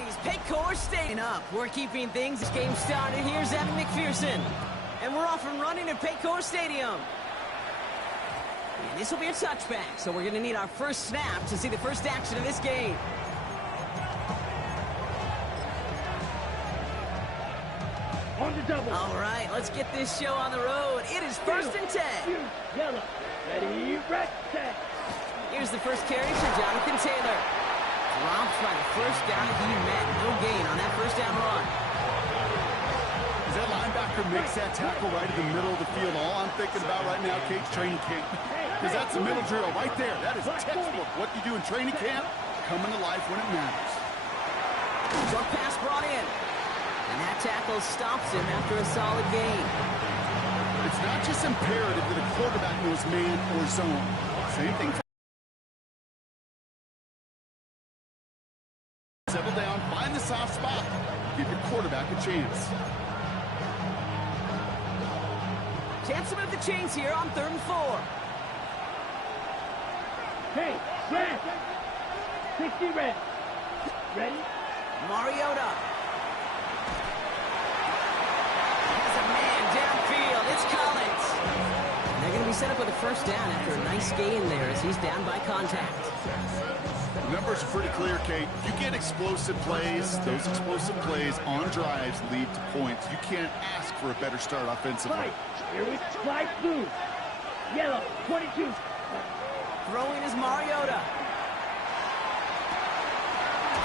Cincinnati's Paycor staying up. We're keeping things. This game started. Here's M26. And we're off and running at Paycor Stadium. And this will be a touchback, so we're going to need our first snap to see the first action of this game. On the double. All right, let's get this show on the road. It is 1st and 10. Yellow. Ready, red, set. Here's the first carry for Jonathan Taylor. Dropped by the first guy he met. No gain on that first down run. As that linebacker makes that tackle right in the middle of the field, all I'm thinking about right now, Kate's training camp. Because that's a middle drill right there. That is textbook. What you do in training camp, coming to life when it matters. Short pass brought in. And that tackle stops him after a solid gain. It's not just imperative that a quarterback knows man or zone. Same thing. Settle down, find the soft spot. Give your quarterback a chance. Chance to move the chains here on 3rd and 4. Hey, red. 60 red. Ready? Mariota. Has a man downfield. It's Collins. And they're going to be set up with a first down after a nice gain there as he's down by contact. The numbers are pretty clear, Kate. You get explosive plays. Those explosive plays on drives lead to points. You can't ask for a better start offensively. Fight. Here we slide blue. Yellow, 22. Throwing is Mariota.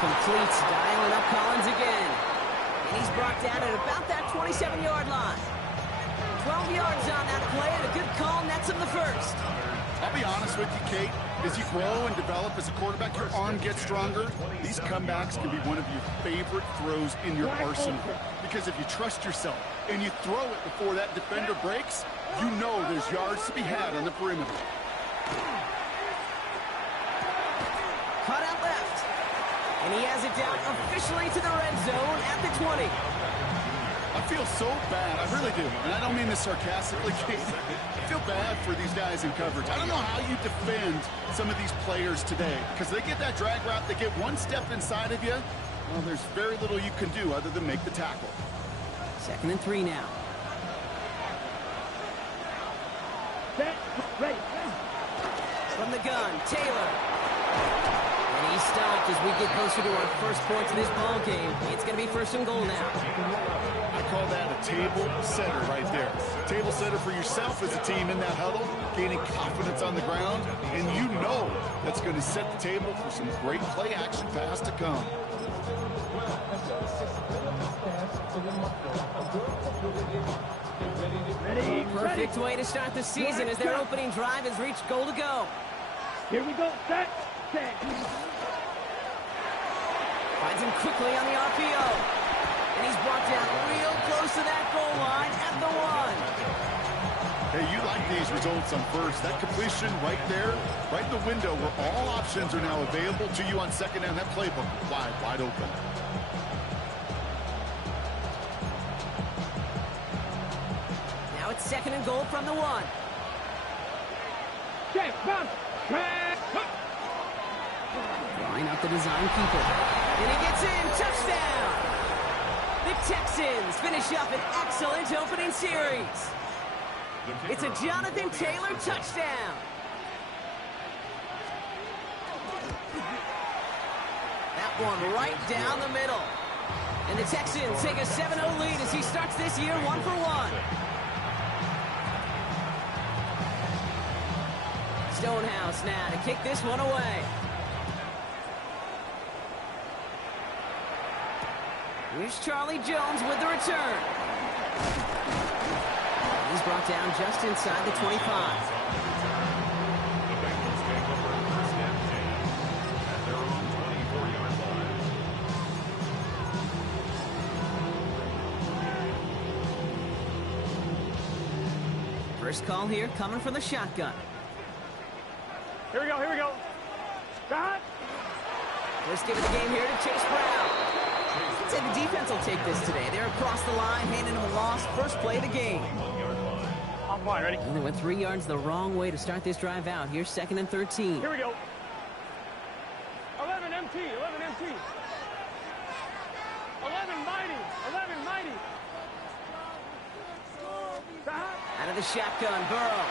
Completes, dialing up Collins again. And he's brought down at about that 27-yard line. 12 yards on that play, and a good call nets him the first. I'll be honest with you, Kate. As you grow and develop as a quarterback, your arm gets stronger. These comebacks can be one of your favorite throws in your arsenal. Because if you trust yourself and you throw it before that defender breaks, you know there's yards to be had on the perimeter. Cut out left. And he has it down officially to the red zone at the 20. I feel so bad. I really do. And I don't mean this sarcastically, Kate. I feel bad for these guys in coverage. I don't know how you defend some of these players today. Because they get that drag route, they get one step inside of you. Well, there's very little you can do other than make the tackle. 2nd and 3 now. Set, ready. From the gun, Taylor. And he's stopped as we get closer to our first points in this ball game. It's going to be 1st and goal now. I call that a table setter right there. Table setter for yourself as a team in that huddle, gaining confidence on the ground, and you know that's going to set the table for some great play action pass to come. Ready, Perfect way to start the season as their opening drive has reached goal to go. Here we go. Set. Finds him quickly on the RPO. And he's brought down real close to that goal line at the 1. Hey, you like these results on first. That completion right there, right in the window where all options are now available to you on 2nd down. That playbook wide open. Now it's 2nd and goal from the 1. Check, bounce. Line up the design keeper. And he gets in. Touchdown. The Texans finish up an excellent opening series. It's a Jonathan Taylor touchdown. That one right down the middle. And the Texans take a 7-0 lead as he starts this year 1-for-1. Stonehouse now to kick this one away. Here's Charlie Jones with the return. He's brought down just inside the 25. First call here coming from the shotgun. Here we go. Got. First give of the game here to Chase Brown. I'd say the defense will take this today. They're across the line, handing him a loss. First play of the game. I'm fine, ready? And they went 3 yards the wrong way to start this drive out. Here's 2nd and 13. Here we go. 11 MT. of the shotgun. Burrow.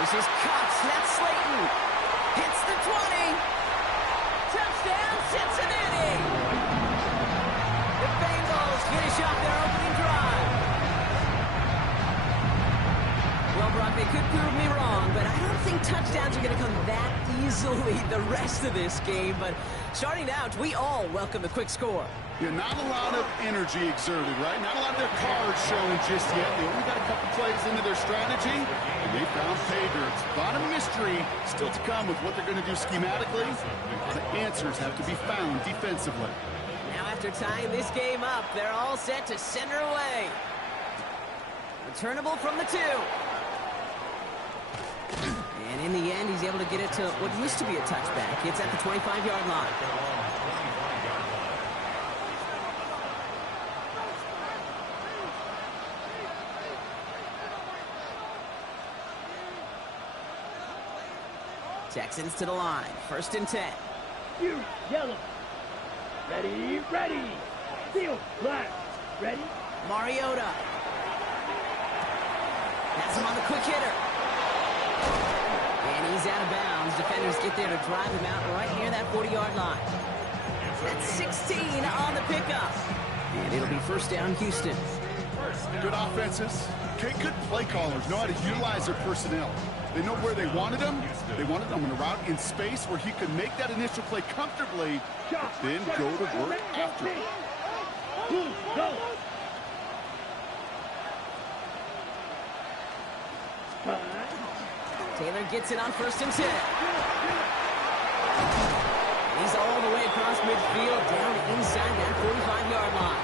This is Cox. That's Slayton. Hits the 20. Touchdown, Cincinnati. The Bengals finish off their opening drive. Well, Brock, they could prove me wrong, but I don't think touchdowns are going to come that easily the rest of this game. But starting out, we all welcome the quick score. Yeah, not a lot of energy exerted, right? Not a lot of their cards showing just yet. They only got a couple plays into their strategy, and they found pay dirt. A lot of mystery still to come with what they're going to do schematically. A lot of answers have to be found defensively. Now after tying this game up, they're all set to send her away. Returnable from the 2. And in the end, he's able to get it to what used to be a touchback. It's at the 25-yard line. Texans to the line. 1st and 10. You, yellow. Ready, ready. Field, black. Ready. Mariota. Has him on the quick hitter. And he's out of bounds. Defenders get there to drive him out right near that 40-yard line. That's 16 on the pickup. And it'll be 1st down, Houston. Good offenses. Okay, good play callers know how to utilize their personnel. They know where they wanted him. They wanted him on a route in space where he could make that initial play comfortably, then go to work after it. Go. Taylor gets it on 1st and 10. He's all the way across midfield, down inside that 45-yard line.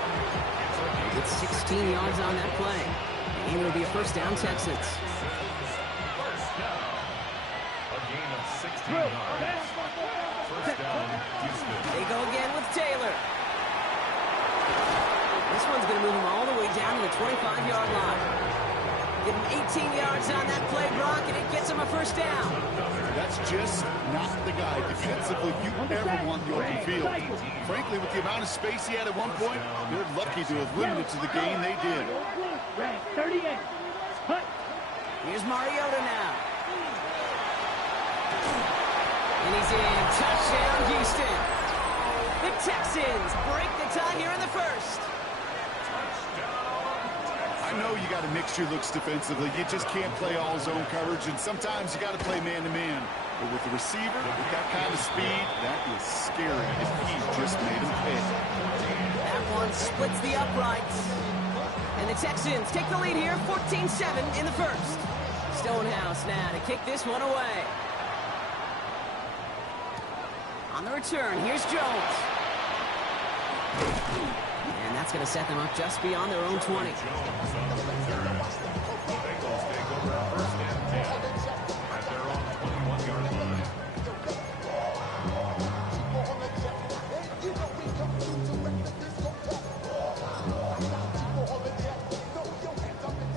It's 16 yards on that play. And it'll be a 1st down, Texans. They go again with Taylor. This one's going to move him all the way down to the 25-yard line. Give him 18 yards on that play, Brock, and it gets him a 1st down. That's just not the guy defensively you ever want the open field. Frankly, with the amount of space he had at one point, they're lucky to have limited to the game they did. 38. Here's Mariota now. And he's in. Touchdown, Houston. The Texans break the tie here in the 1st. I know you got to mix your looks defensively. You just can't play all zone coverage, and sometimes you got to play man-to-man. But with the receiver, with that kind of speed, that is scary if he just made him pay. That one splits the uprights. And the Texans take the lead here, 14-7 in the 1st. Stonehouse now to kick this one away. On the return, here's Jones. And that's going to set them up just beyond their own 20.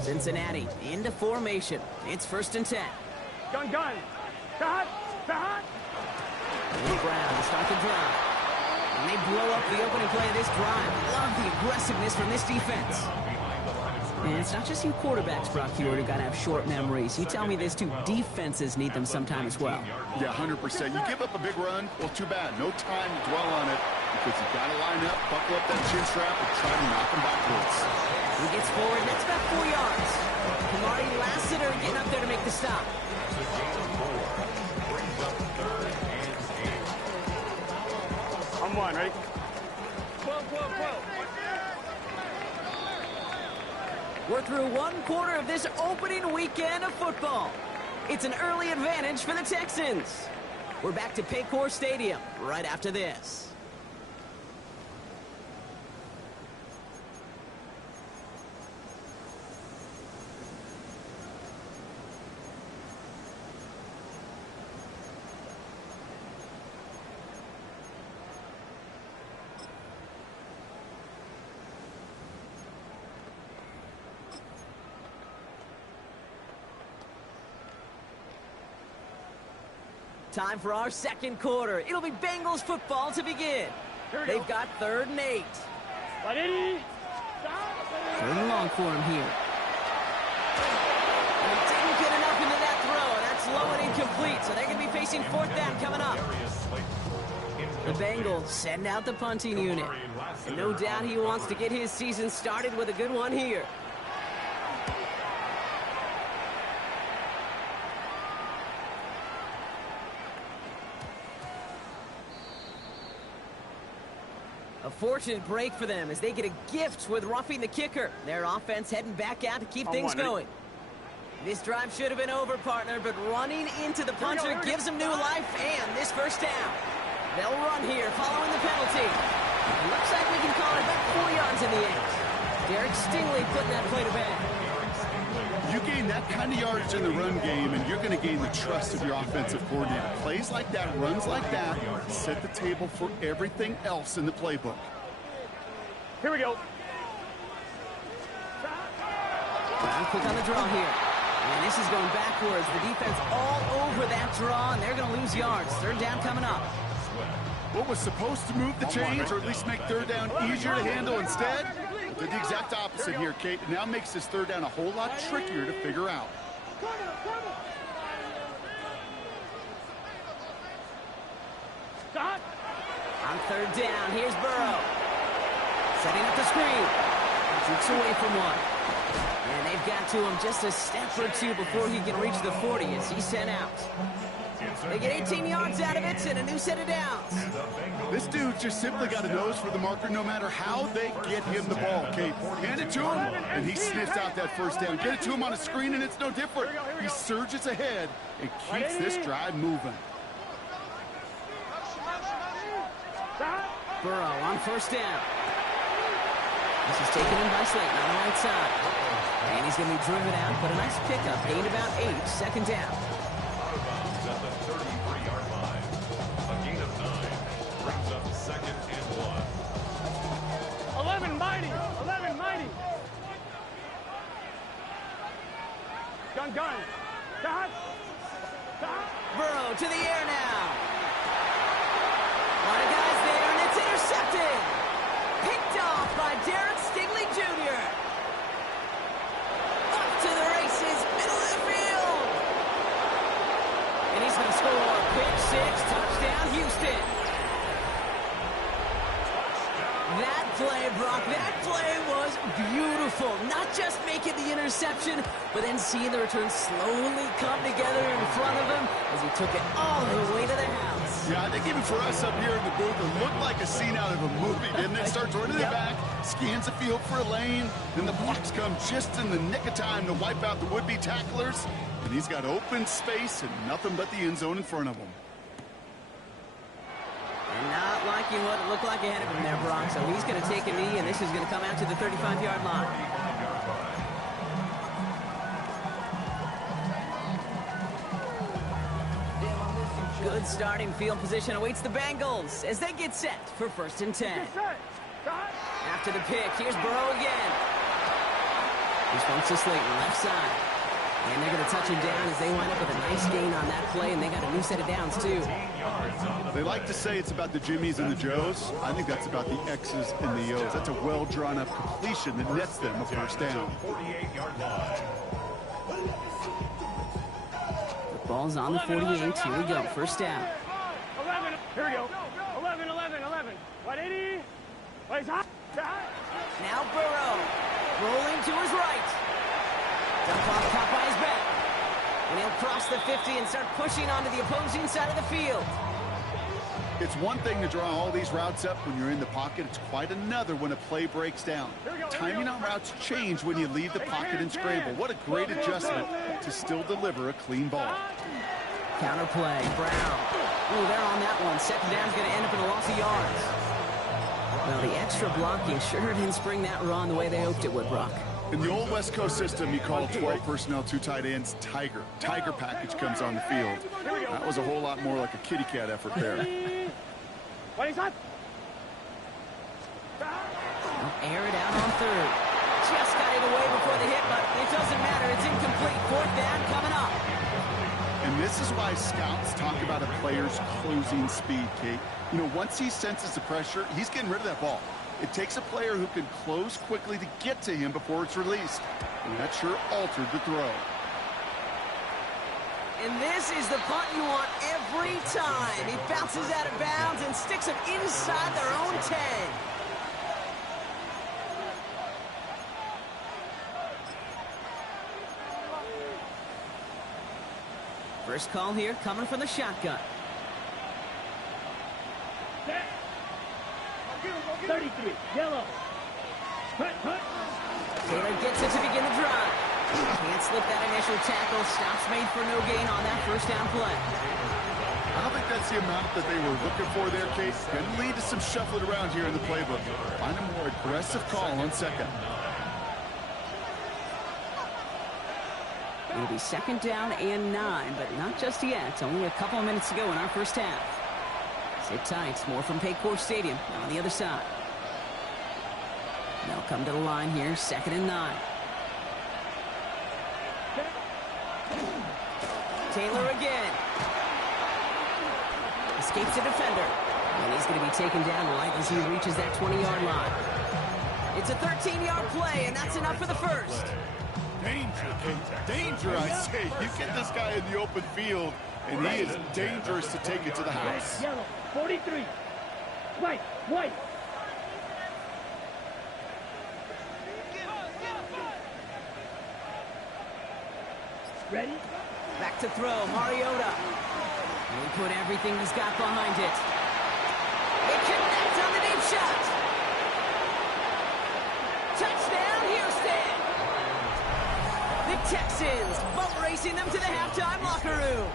Cincinnati into formation. It's 1st and 10. Gun. Start. Brown to start the drive. And they blow up the opening play of this drive. Love the aggressiveness from this defense. And it's not just you quarterbacks, Brock Hewitt, who got to have short memories. You tell me this too. Defenses need them sometime as well. Yeah, 100%. You give up a big run, well, too bad. No time to dwell on it because you've got to line up, buckle up that chin strap, and try to knock them backwards. He gets forward. That's about 4 yards. Kamari Lassiter getting up there to make the stop. I'm one, ready? We're through 1/4 of this opening weekend of football. It's an early advantage for the Texans. We're back to Paycor Stadium right after this. Time for our 2nd quarter. It'll be Bengals football to begin. They've got 3rd and 8. 3rd and long for him here. And he didn't get enough into that throw. That's low and incomplete, so they're going to be facing fourth down coming up. The Bengals send out the punting unit. And no doubt he wants to get his season started with a good one here. A fortunate break for them as they get a gift with roughing the kicker. Their offense heading back out to keep things going. This drive should have been over, partner, but running into the punter gives them new life and this first down. They'll run here following the penalty. It looks like we can call it about 4 yards in the end. Derek Stingley putting that play to bed. You gain that kind of yardage in the run game, and you're going to gain the trust of your offensive coordinator. Plays like that, runs like that, set the table for everything else in the playbook. Here we go. Brown quick on the draw here. And this is going backwards. The defense all over that draw, and they're going to lose yards. Third down coming up. What was supposed to move the chains, or at least make third down easier to handle instead, did the exact opposite here, Kate. It now makes this third down a whole lot trickier to figure out. On third down, here's Burrow. Setting up the screen. Shoots away from one. And they've got to him just a step or two before he can reach the 40 as he's sent out. They get 18 yards out of it and a new set of downs. This dude just simply got a nose for the marker no matter how they get him the ball, Kate. Hand it to him, and he sniffs out that first down. Get it to him on a screen, and it's no different. He surges ahead and keeps this drive moving. Burrow on first down. This is taken in by Slayton on the right side. And he's going to be driven out, but a nice pickup. Gained about 8, second down. At the 33-yard line. A gain of 9 brings up second and 1. 11 mighty. 11 mighty. Gun. Dot. Burrow to the air now. A lot of guys there, and it's intercepted. Picked off by Derek Stingley Jr. Up to the races, middle of the field. And he's going to score. Pick 6, touchdown, Houston. That play, Brock, that play was beautiful. Not just making the interception, but then seeing the return slowly come together in front of him as he took it all the way to the house. Yeah, I think even for us up here in the booth, it looked like a scene out of a movie, didn't it? Starts running it back, scans the field for a lane, then the blocks come just in the nick of time to wipe out the would-be tacklers, and he's got open space and nothing but the end zone in front of him. And not liking what it looked like ahead of him there, Brock. So he's going to take a knee, and this is going to come out to the 35-yard line. Good starting field position awaits the Bengals as they get set for 1st and 10. After the pick, here's Burrow again. This one's to Slayton, left side. And they're going to touch him down as they wind up with a nice gain on that play, and they got a new set of downs, too. They like to say it's about the Jimmies and the Joes. I think that's about the X's and the O's. That's a well-drawn-up completion that nets them a first down. The ball's on the 48. Here we go. First down. 11. Here we go. 11. 180. Now Burrow. Rolling to his right. Dump off caught by his back. And he'll cross the 50 and start pushing onto the opposing side of the field. It's one thing to draw all these routes up when you're in the pocket. It's quite another when a play breaks down. Timing on routes change when you leave the pocket and scramble. What a great adjustment to still deliver a clean ball. Counter play. Brown. Ooh, they're on that one. Second down's going to end up in a loss of yards. Well, the extra blocking sure didn't spring that run the way they hoped it would, Brock. In the old West Coast system, you call 12 personnel, 2 tight ends, Tiger. Tiger package comes on the field. That was a whole lot more like a kitty cat effort there. Air it out on third. Just got it away before the hit, but it doesn't matter. It's incomplete. Fourth down coming up. And this is why scouts talk about a player's closing speed, Kate. You know, once he senses the pressure, he's getting rid of that ball. It takes a player who can close quickly to get to him before it's released. And that sure altered the throw. And this is the punt you want every time. He bounces out of bounds and sticks it inside their own 10. First call here coming from the shotgun. 33, yellow. Taylor gets it to begin the drive. Can't slip that initial tackle. Stops made for no gain on that first down play. I don't think that's the amount that they were looking for there, Kate. Going to lead to some shuffling around here in the playbook. Find a more aggressive call on second. It'll be second down and 9, but not just yet. It's only a couple of minutes to go in our first half. Sit tight. More from Paycor Stadium on the other side. They'll come to the line here, second and 9. Taylor again. Escapes the defender. And he's going to be taken down right as he reaches that 20-yard line. It's a 13-yard play, and that's enough for the first. Danger, Kate. Danger, I say. You get this guy in the open field, and he is dangerous to take it to the house. Yellow, 43. White. Ready? Back to throw, Mariota. He put everything he's got behind it. He connects on the deep shot. Touchdown, Houston. The Texans boat racing them to the halftime locker room.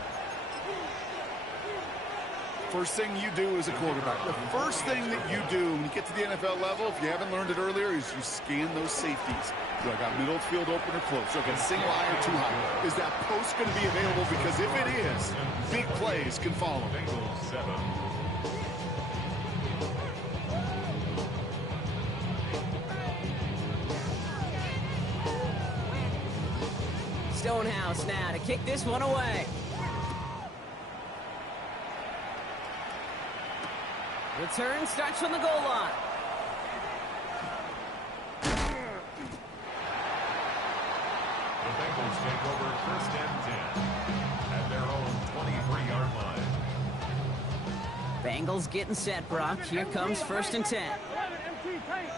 First thing you do as a quarterback, the first thing that you do when you get to the NFL level, if you haven't learned it earlier, is you scan those safeties. Do I got middle field open or close? Do I got a single eye or too high? Is that post going to be available? Because if it is, big plays can follow. Bengals 7. Stonehouse now to kick this one away. Return starts from the goal line. The Bengals take over first and 10 at their own 23-yard line. Bengals getting set, Brock. Here comes first and 10. 11, MT, tight.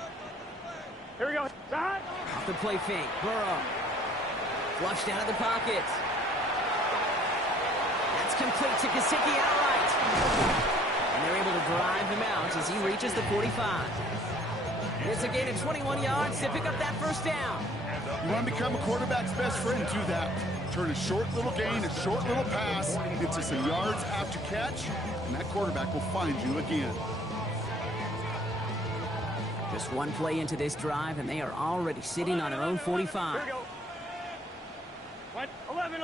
Here we go. Side. Off the play fake. Burrow. Flushed out of the pocket. That's complete to Gesicki outright. And they're able to drive him out as he reaches the 45. It's a gain of 21 yards to pick up that first down. You want to become a quarterback's best friend, do that. Turn a short little gain, a short little pass into some yards after catch, and that quarterback will find you again. Just one play into this drive, and they are already sitting on their own 45. Here we go. What? 11,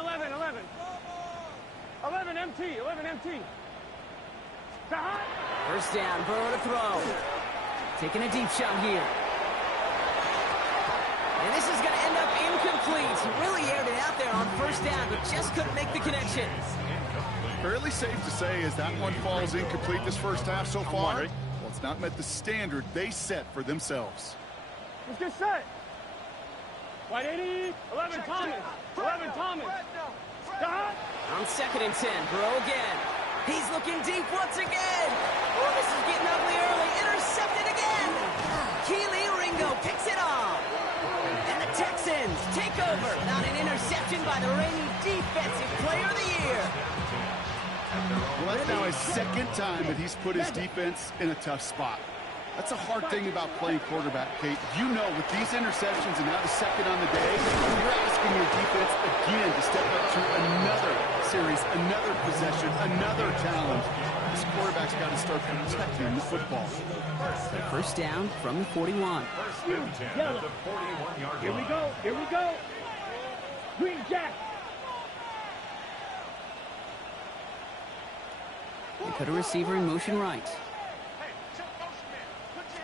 MT. Side. First down, Burrow to throw. Taking a deep shot here. And this is going to end up incomplete. He really aired it out there on first down, but just couldn't make the connection. Fairly safe to say as that one falls incomplete this first half so far. Well, it's not met the standard they set for themselves. Let's get set. White 80. 11, Thomas. 11, Thomas. Side. On second and 10, Burrow again. He's looking deep once again. Oh, this is getting ugly early. Intercepted again. Keely Ringo picks it off. And the Texans take over. Not an interception by the reigning defensive player of the year. Well, that's now his second time that he's put his defense in a tough spot. That's a hard thing about playing quarterback, Kate. You know, with these interceptions and now the second on the day, you're asking your defense again to step up to another series, another possession, another challenge. This quarterback's got to start protecting the football. First down from the 41. First and 10 at the 41-yard line. Here we go. Green Jack. They put a receiver in motion right.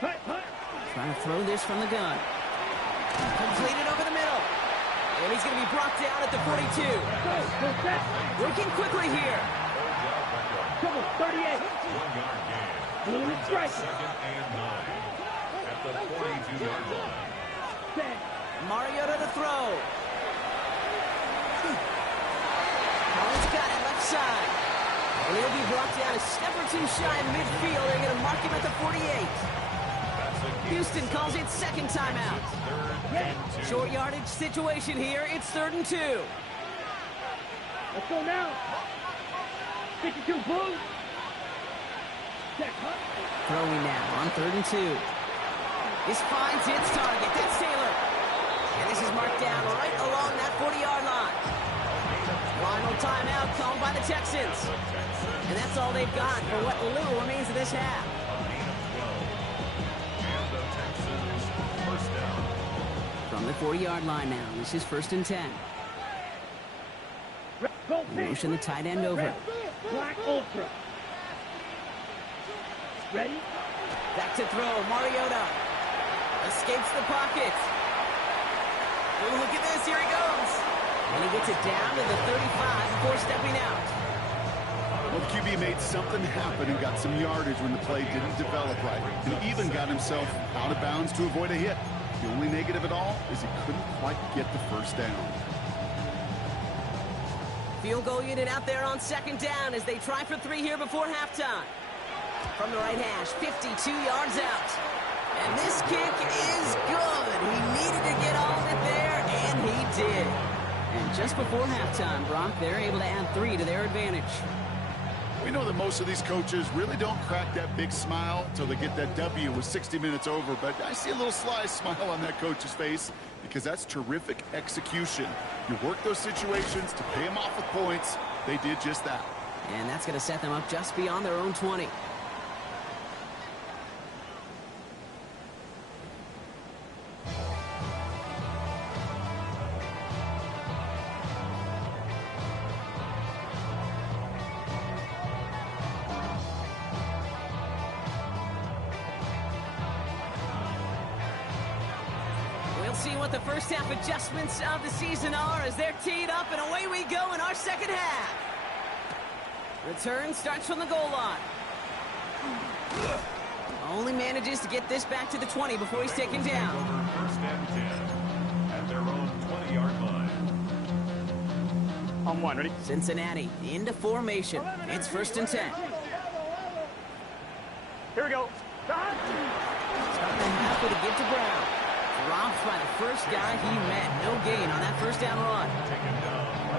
Trying to throw this from the gun. Completed over the middle. And he's going to be brought down at the 42. Working quickly here. Come on, 38. 1-yard gain. Brings up second and 9 at the 42-yard line. Mariota to throw. Collins got it left side. And he'll be brought down a step or two shy of midfield. They're going to mark him at the 48. Houston calls it second timeout. Short yardage situation here. It's 3rd and 2. Let's go now. 52 Bulls. Throwing now on 3rd and 2. This finds its target. That's Taylor. And this is marked down right along that 40-yard line. Final timeout called by the Texans. And that's all they've got for what little remains of this half. From the 40-yard line now, this is 1st and 10. Motion the tight end over. Black Ultra. Ready? Back to throw, Mariota. Escapes the pocket. Ooh, look at this, here he goes. And he gets it down to the 35 before stepping out. Well, the QB made something happen and got some yardage when the play didn't develop right. And even got himself out of bounds to avoid a hit. The only negative at all is he couldn't quite get the first down. Field goal unit out there on 2nd down as they try for 3 here before halftime. From the right hash, 52 yards out. And this kick is good. He needed to get all of it there, and he did. And just before halftime, Brock, they're able to add 3 to their advantage. We know that most of these coaches really don't crack that big smile until they get that W with 60 minutes over, but I see a little sly smile on that coach's face because that's terrific execution. You work those situations to pay them off with points. They did just that. And that's going to set them up just beyond their own 20. See what the first half adjustments of the season are as they're teed up, and away we go in our second half. Return starts from the goal line. Only manages to get this back to the 20 before he's taken down. Over 1st and 10 at their own 20-yard line. On 1, ready? Cincinnati into formation. It's 1st and 10. Here we go. Start the half with a give to Brown. Dropped by the first guy he met. No gain on that first down run.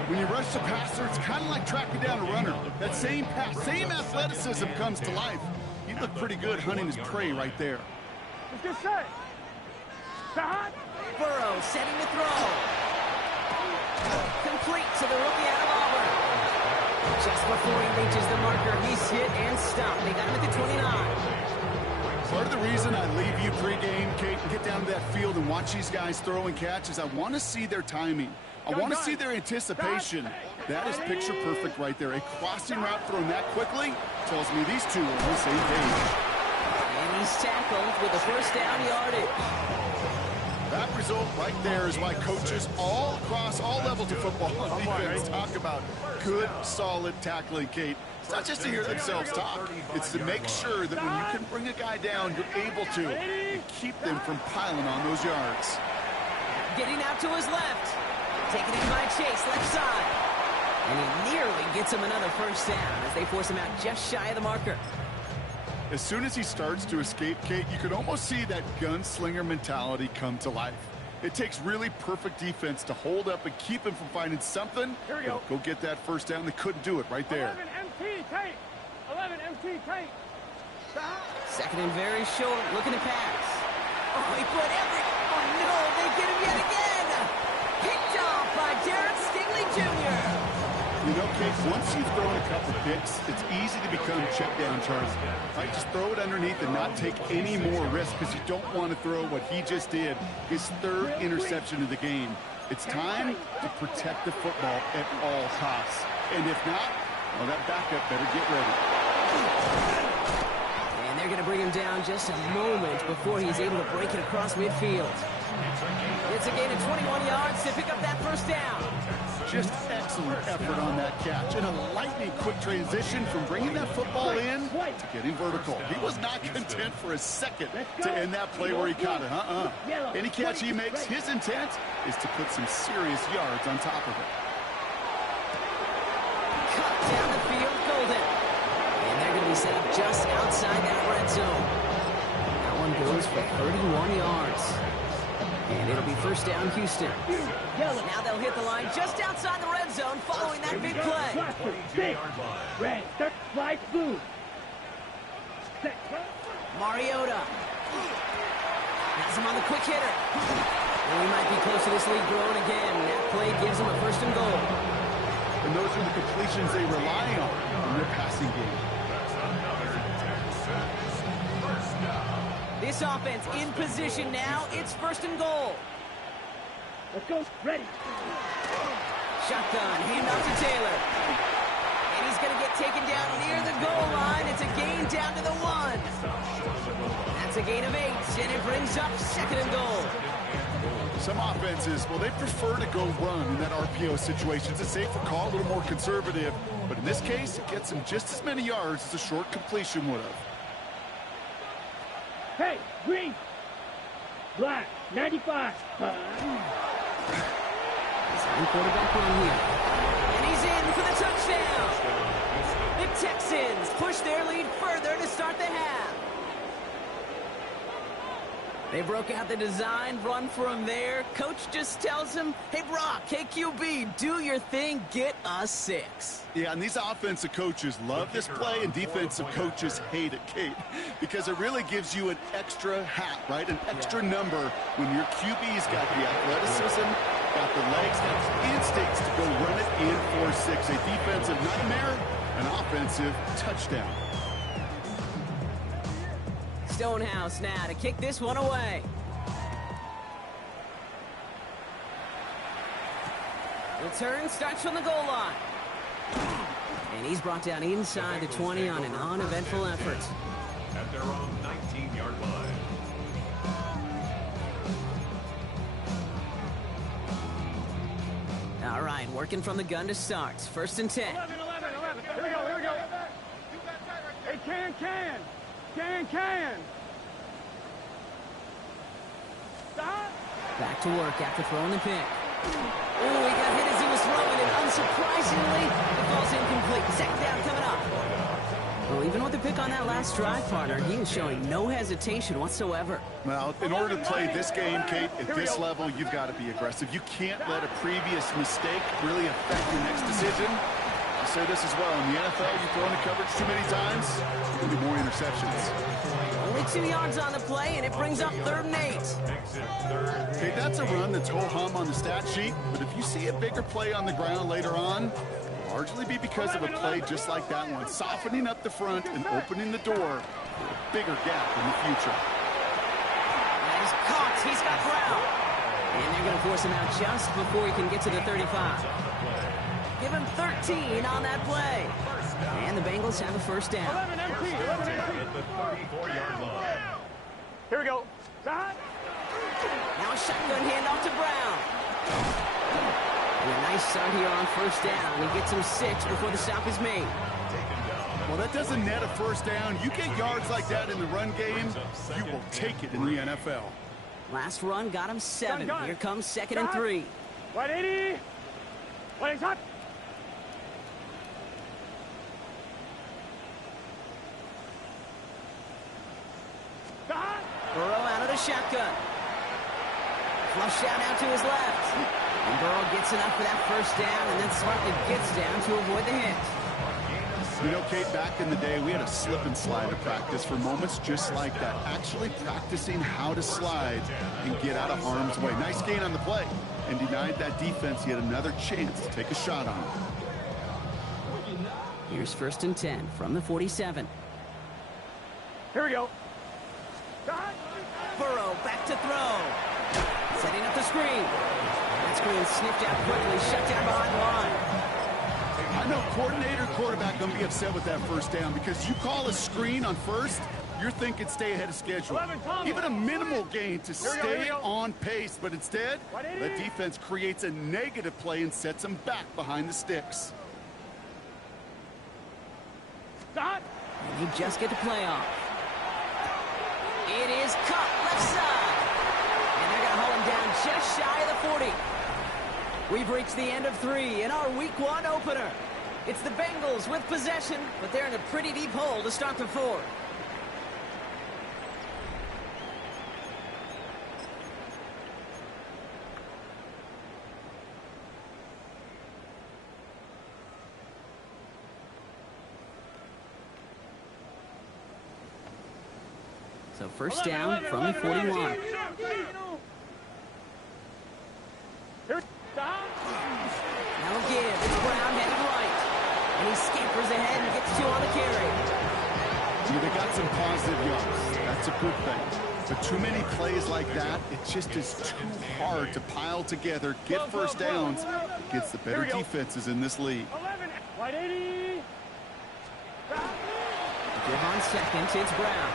When you rush the passer, it's kind of like tracking down a runner. That same pass, same athleticism comes to life. He looked pretty good hunting his prey right there. Let's get set. Burrow setting to throw. Complete to the rookie out of Auburn. Just before he reaches the marker, he's hit and stopped. They got him at the 29. Part of the reason I leave you pregame, Kate, and get down to that field and watch these guys throw and catch is I want to see their timing. I want to see their anticipation. That is picture perfect right there. A crossing route thrown that quickly tells me these two are on the same page. And he's tackled with a first down yardage. That result right there is why coaches all across all levels of football and defense talk about good, solid tackling, Kate. It's not just to hear themselves talk. It's to make sure that when you can bring a guy down, you're able to and keep them from piling on those yards. Getting out to his left. Taken in by Chase, left side. And he nearly gets him another first down as they force him out just shy of the marker. As soon as he starts to escape, Kate, you can almost see that gunslinger mentality come to life. It takes really perfect defense to hold up and keep him from finding something. Here we go. Go get that first down. They couldn't do it right there. 11 MT tape. 11 MT tape. Second and very short, looking to pass. Oh, he put every... Oh, no, they get him yet again. Picked off by Derek Stingley Jr. You know, Kate, once you've thrown a couple picks, it's easy to become check down target. Right? Just throw it underneath and not take any more risk because you don't want to throw what he just did, his 3rd interception of the game. It's time to protect the football at all costs. And if not, well, that backup better get ready. And they're going to bring him down just a moment before he's able to break it across midfield. It's a gain of 21 yards to pick up that first down. Just excellent effort on that catch. And a lightning quick transition from bringing that football in to getting vertical. He was not content for a second to end that play where he caught it. Any catch he makes, his intent is to put some serious yards on top of it. Cut down the field, Golden. And they're going to be set up just outside that red zone. That one goes for 31 yards. And it'll be first down, Houston. Now they'll hit the line just outside the red zone following that big play. Red, flag blue. Mariota. Has him on the quick hitter. And we might be close to this lead growing again. That play gives him a first and goal. And those are the completions they rely on in their passing game. This offense in position now. It's first and goal. Let's go. Ready. Shotgun, handoff to Taylor. And he's going to get taken down near the goal line. It's a gain down to the 1. That's a gain of 8, and it brings up second and goal. Some offenses, well, they prefer to go run in that RPO situation. It's a safer call, a little more conservative. But in this case, it gets them just as many yards as a short completion would have. Hey, green. Black, 95. He's on quarterback run here. And he's in for the touchdown. The Texans push their lead further to start the half. They broke out the design, run from there. Coach just tells him, hey, Brock, hey, QB, do your thing, get us 6. Yeah, and these offensive coaches love this play, and defensive coaches hate it, Kate, because it really gives you an extra hat, right? An extra number when your QB's got the athleticism, got the legs, got the instincts to go run it in for 6. A defensive nightmare, an offensive touchdown. Stonehouse now to kick this one away. Return starts from the goal line. And he's brought down inside the 20 on an uneventful effort. At their own 19-yard line. All right, working from the gun to start. First and 10. 11. Here we go. Hey, can. Stop. Back to work after throwing the pick. Oh, he got hit as he was throwing it. Unsurprisingly, the ball's incomplete. Second down coming up. Well, even with the pick on that last drive, partner, he is showing no hesitation whatsoever. Well, in order to play this game, Kate, at this level, you've got to be aggressive. You can't let a previous mistake really affect your next decision. I say this as well. In the NFL, you throw in the coverage too many times, there'll be more interceptions. Only 2 yards on the play, and it brings up 3rd and 8. Okay, that's a run that's ho-hum on the stat sheet, but if you see a bigger play on the ground later on, it'll largely be because of a play just like that one, softening up the front and opening the door for a bigger gap in the future. And he's caught. He's got Brown. And they're going to force him out just before he can get to the 35. Give him 13 on that play. And the Bengals have a first down. 11 MP. Here we go. Stop. Now a shotgun handoff to Brown. And a nice start here on first down. He gets him 6 before the stop is made. Well, that doesn't net a first down. You get yards like that in the run game, you will take it in the NFL. Last run got him 7. Gun. Here comes 2nd and 3. 180. 180 hot. Burrow out of the shotgun. Flush out out to his left. And Burrow gets enough for that first down and then smartly gets down to avoid the hit. You know, Kate, back in the day, we had a slip and slide to practice for moments just like that. Actually practicing how to slide and get out of harm's way. Nice gain on the play. And denied that defense yet another chance to take a shot on him. Here's 1st and 10 from the 47. Here we go. Burrow back to throw. Setting up the screen. That screen sniffed out quickly, shut down behind the line. I know coordinator, quarterback going to be upset with that first down because you call a screen on first, you're thinking stay ahead of schedule. Even a minimal gain to stay on pace, but instead, the defense creates a negative play and sets them back behind the sticks. And they just get the play off. It is cut left side. And they're going to hold him down just shy of the 40. We've reached the end of 3 in our Week 1 opener. It's the Bengals with possession, but they're in a pretty deep hole to start the 4th. So first down from the 41. Now again, it's Brown headed right. And he scampers ahead and gets 2 on the carry. Yeah, they got some positive yards. That's a good thing. But too many plays like that, it just is too hard to pile together, get first downs against the better defenses in this league. Give on second, it's Brown.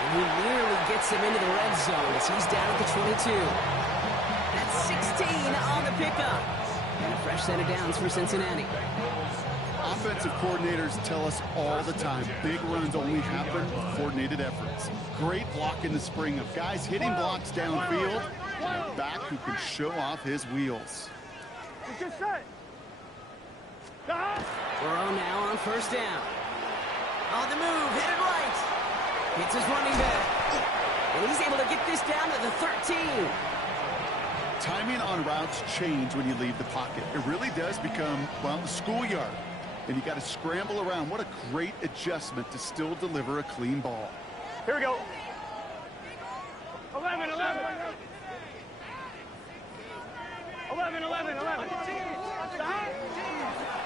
And he nearly gets him into the red zone as he's down at the 22. That's 16 on the pickup. And a fresh set of downs for Cincinnati. Offensive coordinators tell us all the time, big runs only happen with coordinated efforts. Great block in the spring of guys hitting blocks downfield, and a back who can show off his wheels. Burrow now on first down. On the move, headed right. Hits his running back. And he's able to get this down to the 13. Timing on routes change when you leave the pocket. It really does become, well, the schoolyard. And you got to scramble around. What a great adjustment to still deliver a clean ball. Here we go. 11. 11.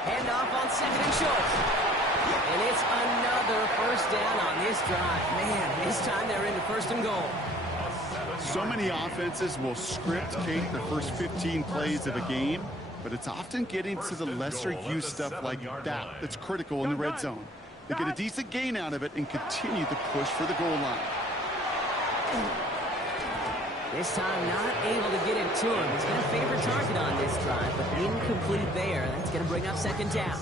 Hand off on second and short. And it's another first down on this drive. Man, this time they're into first and goal. So many offenses will script, Kate, the first 15 plays of a game, but it's often getting to the lesser used stuff like that that's critical in the red zone. They get a decent gain out of it and continue to push for the goal line. This time not able to get it to him. He's got a favorite target on this drive, but incomplete there. That's going to bring up second down.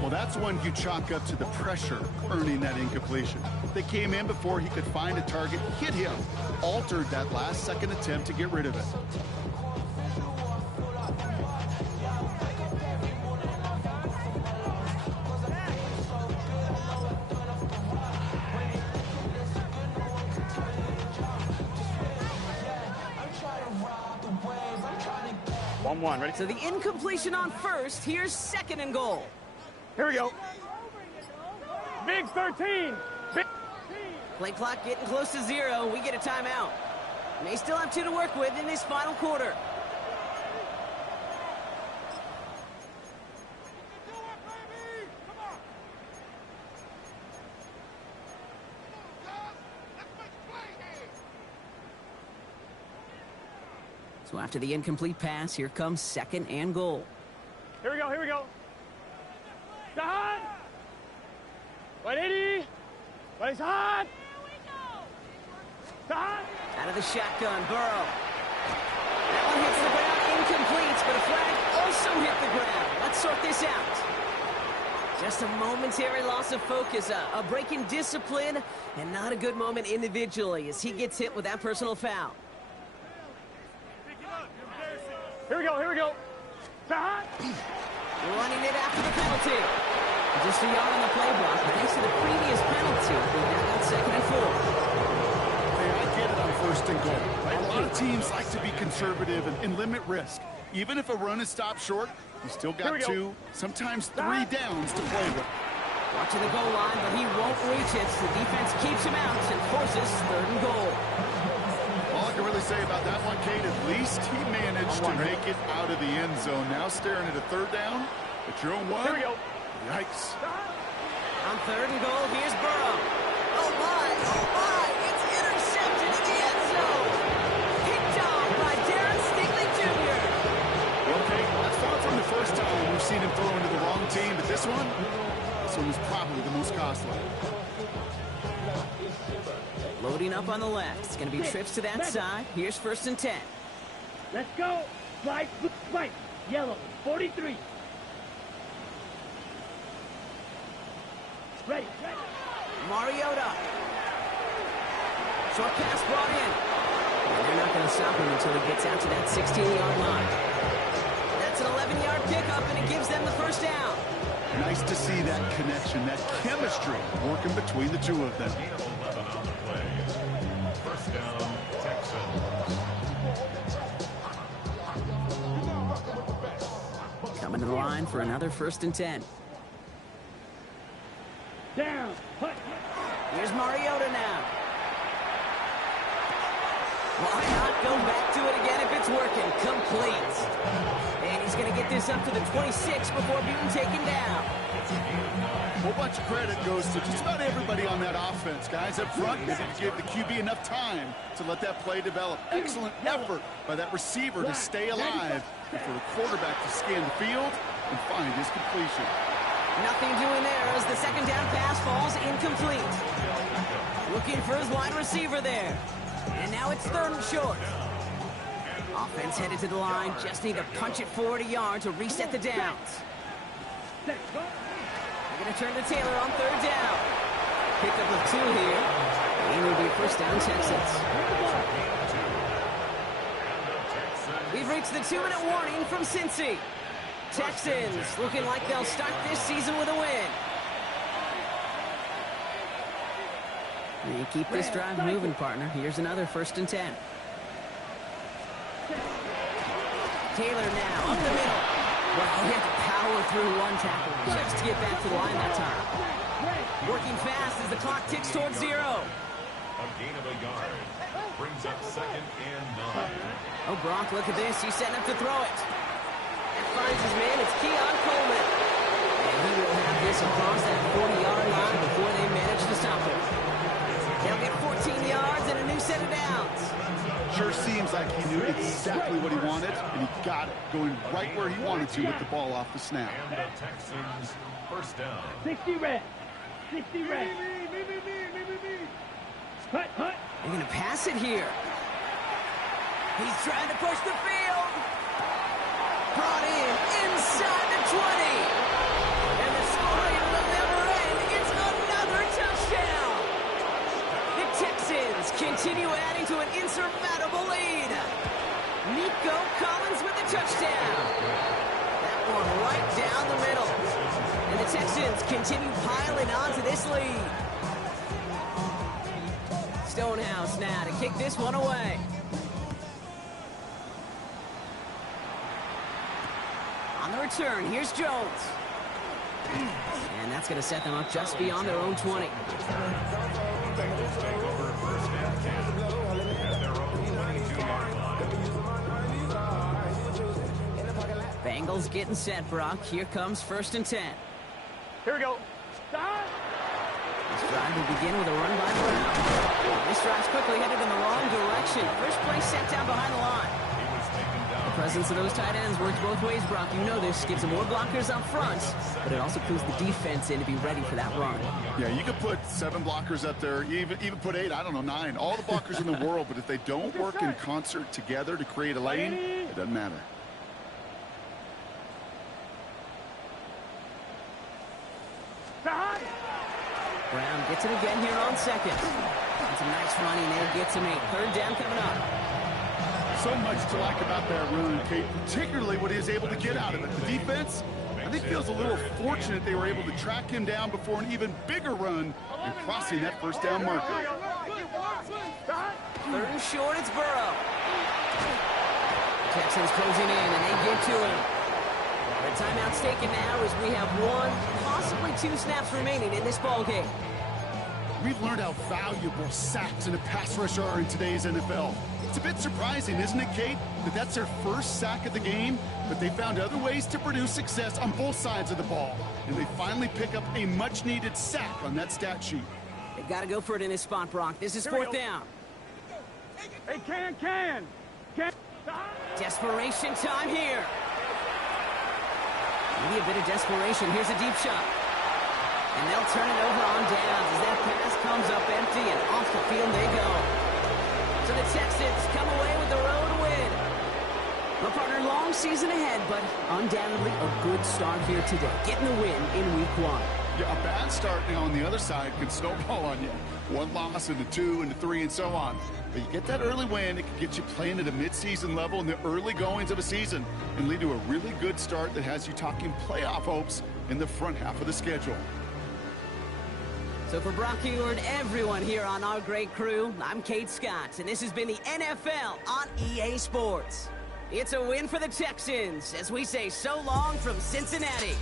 Well, that's one you chalk up to the pressure earning that incompletion. They came in before he could find a target, hit him, altered that last second attempt to get rid of it. Ready? So the incompletion on first. Here's second and goal. Here we go. Big 13. Big. Play clock getting close to 0. We get a timeout. And they still have 2 to work with in this final quarter. So after the incomplete pass, here comes second and goal. Here we go. Hot. 180. Place hot. Hot. Out of the shotgun, Burrow. That one hits the ground, incomplete, but a flag also hit the ground. Let's sort this out. Just a momentary loss of focus, a break in discipline, and not a good moment individually as he gets hit with that personal foul. Here we go. Hot. Running it after the penalty. Just a yard on the play block, but thanks to the previous penalty, we've now got second and 4. Hey, I get it on first and goal. Right? A lot of teams like to be conservative and limit risk. Even if a run is stopped short, you still got 2, sometimes 3 downs to play with. Watching the goal line, but he won't reach it. The defense keeps him out and forces third and goal. All I can really say about that one, Kate, at least he managed to make it out of the end zone. Now staring at a third down at your own 1. Here we go. Yikes. On third and goal, here's Burrow. Oh my, it's intercepted in the end zone. Picked off by Darren Stingley Jr. Okay, that's far from the first time we've seen him throw into the wrong team, but this one was probably the most costly. Loading up on the left. It's going to be trips to that side. Here's 1st and 10. Let's go. Slide, spike. Yellow, 43. Ready. Mariota. Short pass brought in. And they're not going to stop him until he gets out to that 16-yard line. That's an 11-yard pickup, and it gives them the 1st down. Nice to see that connection, that chemistry working between the two of them. Gain of 11 on the play. 1st down, Texans. Coming to the line for another 1st and 10. Down. Hut. Here's Mariota now. Why not go back to it again if it's working? Complete. And he's going to get this up to the 26 before being taken down. A whole bunch of credit goes to just about everybody on that offense. Guys up front, they didn't give the QB enough time to let that play develop. Excellent effort by that receiver to stay alive and for the quarterback to scan the field and find his completion. Nothing doing there as the 2nd down pass falls incomplete. Looking for his wide receiver there. And now it's 3rd and short. Offense headed to the line. Just need to punch it forward a yard to reset the downs. They're going to turn to Taylor on 3rd down. Pickup of 2 here. And it'll be a 1st down, Texans. We've reached the 2-minute warning from Cincy. Texans looking like they'll start this season with a win. You keep this drive moving, partner. Here's another 1st and 10. Taylor now up the middle. Well, he had to power through one tackle just to get back to the line that time. Working fast as the clock ticks towards 0. A gain of a yard. Brings up 2nd and 9. Oh, Brock, look at this. He's setting up to throw it. And finds his man. It's Keon Coleman. And he will have this across that 40-yard line before they manage to stop him. They'll get 14 yards and a new set of downs. Sure seems like he knew exactly what he wanted, and he got it, going right where he wanted to with the ball off the snap. And the Texans 1st down. 60 red. 60 red. Hut. They're going to pass it here. He's trying to push the field. Brought in inside the 20. And the scoring will never end. It's another touchdown. The Texans continue adding to an insurmountable lead. Nico Collins with the touchdown. That one right down the middle. And the Texans continue piling on to this lead. Stonehouse now to kick this one away. On the return, here's Jones. And that's going to set them up just beyond their own 20. Bengals take over 1st and 10 at their own 22-yard line. Bengals getting set, Brock. Here comes 1st and 10. Here we go. Start. This drive will begin with a run by Brown. This drive's quickly headed in the wrong direction. First play set down behind the line. He was taken down. The presence of those tight ends works both ways, Brock. You know this. Gives them more blockers up front, but it also clues the defense in to be ready for that run. Yeah, you could put 7 blockers up there, even put 8, I don't know, 9. All the blockers in the world, but if they don't work in concert together to create a lane, it doesn't matter. Brown gets it again here on 2nd. It's a nice running there. Gets him 8. 3rd down coming up. So much to like about that run, Kate, particularly what he was able to get out of it. The defense, I think, feels a little fortunate they were able to track him down before an even bigger run and crossing that 1st down marker. 3rd and short, it's Burrow. Texans closing in, and they get to him. The timeout's taken now as we have 1, possibly 2 snaps remaining in this ball game. We've learned how valuable sacks and a pass rush are in today's NFL. It's a bit surprising, isn't it, Kate, that that's their first sack of the game, but they found other ways to produce success on both sides of the ball, and they finally pick up a much-needed sack on that stat sheet. They've got to go for it in this spot, Brock. This is 4th down. Hey, can. Desperation time here. Maybe a bit of desperation. Here's a deep shot. And they'll turn it over on downs as that pass comes up empty, and off the field they go. long season ahead, but undoubtedly a good start here today, getting the win in week 1. Yeah, a bad start on the other side can snowball on you. 1 loss into 2 into 3 and so on. But you get that early win, it can get you playing at a midseason level in the early goings of a season and lead to a really good start that has you talking playoff hopes in the front half of the schedule. So for Brock Eward, everyone here on our great crew, I'm Kate Scott, and this has been the NFL on EA Sports. It's a win for the Texans as we say so long from Cincinnati.